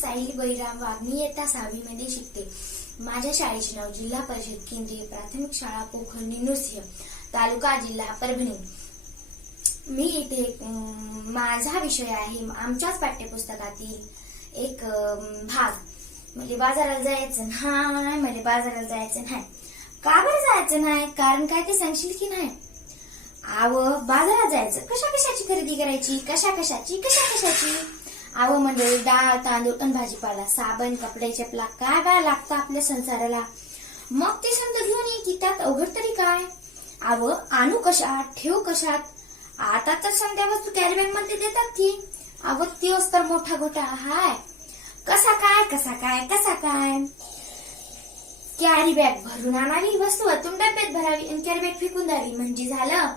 साहिल बैराम वाघ मी इयत्ता सहावीमध्ये शिकते. माझ्या शाळेचे नाव जिल्हा परिषद केंद्रीय प्राथमिक शाळा पोखंडी नृसिंह तालुका जिल्हा परभणी. मी इथे माझा विषय आहे आमच्याच पाठ्यपुस्तकातील एक भाग. म्हणजे बाजाराला जायचं नाही म्हणजे बाजाराला जायचं नाही. का बरं जायचं नाही? कारण काय ते सांगशील की नाही? आव बाजारात जायचं. कशा कशाची खरेदी करायची? कशा कशाची कशा कशाची आव मंडळी डाळ तांदूळ आणि भाजीपाला साबण कपडे चपला काय काय लागतं आपल्या संसाराला. मग ते समजा घेऊन ये की त्यात अवघड तरी काय? आव आणू कशात? ठेवू कशात? आता तर समजा वस्तू कॅरीबॅगमध्ये देतात की. अव तोच तर मोठा गोठा हाय. कसा काय कसा काय कसा काय? कॅरी बॅग भरून आणावी वस्तू वतून डब्यात भरावी आणि कॅरी बॅग फेकून द्यावी म्हणजे झालं.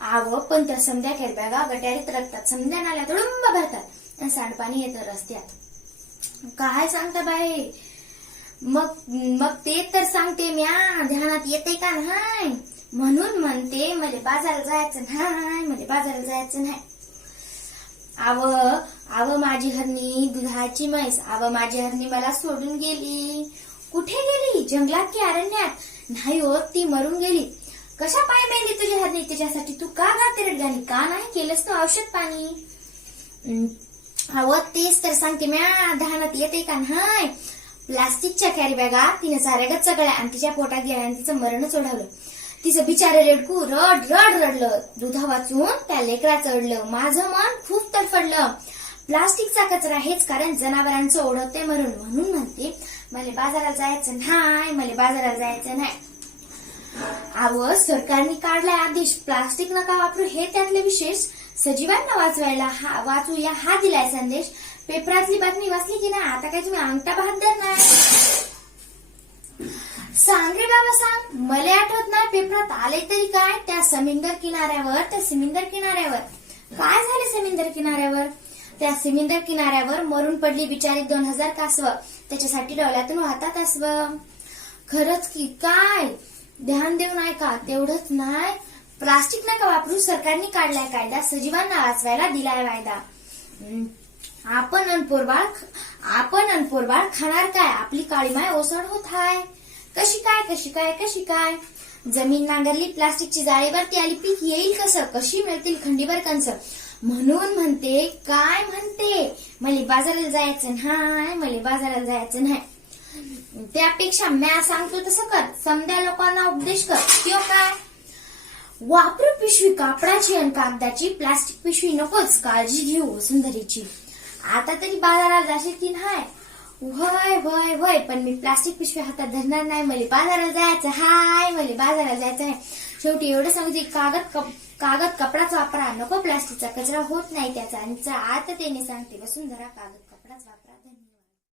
आव पण तर संध्या कॅरी बॅगा गट्यारीत रखतात समजा नाल्या तुडुंब भरतात. सांडपाणी येतं रस्त्यात. काय सांगता बाई? मग मग ते तर सांगते म्या ध्यानात येते का नाही? म्हणून म्हणते मला बाजाराला जायचं नाही मला बाजाराला जायचं नाही. आव आव माझी हरणी दुधाची म्हैस. आव माझी हरणी मला सोडून गेली. कुठे गेली? जंगलात की अरण्यात? नाही हो ती मरून गेली. कशा पाय मेली तुझी हरणी? त्याच्यासाठी तू का गाते रडगाणी का नाही केलंस तू औषध पाणी? हम्म, अव तेच तर सांगते म्या दहानात येते का नाही? प्लास्टिकच्या कॅरी बॅगा तिने साऱ्या सगळ्या आणि तिच्या पोटात गेल्या आणि तिचं मरणच ओढवलं तिचं बिचारे रेडकू रड रड रडलं. दुधा वाचून त्या लेकरा चढलं. माझं मन खूप तडफडलं. प्लास्टिकचा कचरा हेच कारण जनावरांचं ओढवते मरून म्हणून म्हणते मला बाजारात जायचं नाही मला बाजारात जायचं नाही. अव सरकारने काढलाय आदेश. प्लास्टिक नका वापरू हे त्यातले विशेष. सजीवांना वाचवायला हा वाचूया हा दिलाय संदेश. पेपरातली बातमी वाचली की नाही? आता काय तुम्ही अंगठा बहादर नाही? सांग रे बाबा सांग. मला आठवत नाही पेपरात आले तरी काय? त्या समिंदर किनाऱ्यावर त्या समिंदर किनाऱ्यावर. काय झाले समिंदर किनाऱ्यावर? त्या सिमिंदर किनाऱ्यावर मरून पडली बिचारी दोन हजार कासव. त्याच्यासाठी डोळ्यातून वाहतात असव. खरंच की काय? ध्यान देऊ नाही का? तेवढंच नाही. प्लास्टिक नका वापरू सरकारने काढलाय कायदा सजीवांना वाचवायला दिलाय वायदा. आपण अनपोरबाळ आपण अनपोरबाळ खाणार काय? आपली काळीमाय ओसड होत हाय. कशी काय कशी काय कशी काय? जमीन नांगरली प्लास्टिकची जाळीवरती आली पीक येईल कसं? कशी मिळतील खंडीवर कंस म्हणून म्हणते काय म्हणते? मला बाजाराला जायचं नाही मला बाजाराला जायचं नाही. त्यापेक्षा म्या सांगतो तसं कर. समद्या लोकांना उपदेश कर. वापरू पिशवी कापडाची आणि कागदाची. प्लास्टिक पिशवी नकोच काळजी घेऊ वसुंधरीची आता तरी बाजारात जाशील की नाही? वय वय वय पण मी प्लास्टिक पिशवी हातात धरणार नाही. मला बाजारात जायचं हाय मला बाजारात जायचं आहे. शेवटी एवढं सांगते कागद कप- कागद कपडाच वापरा. नको प्लास्टिकचा कचरा होत नाही त्याचा. आणि आता त्याने सांगते वसुंधरा कागद.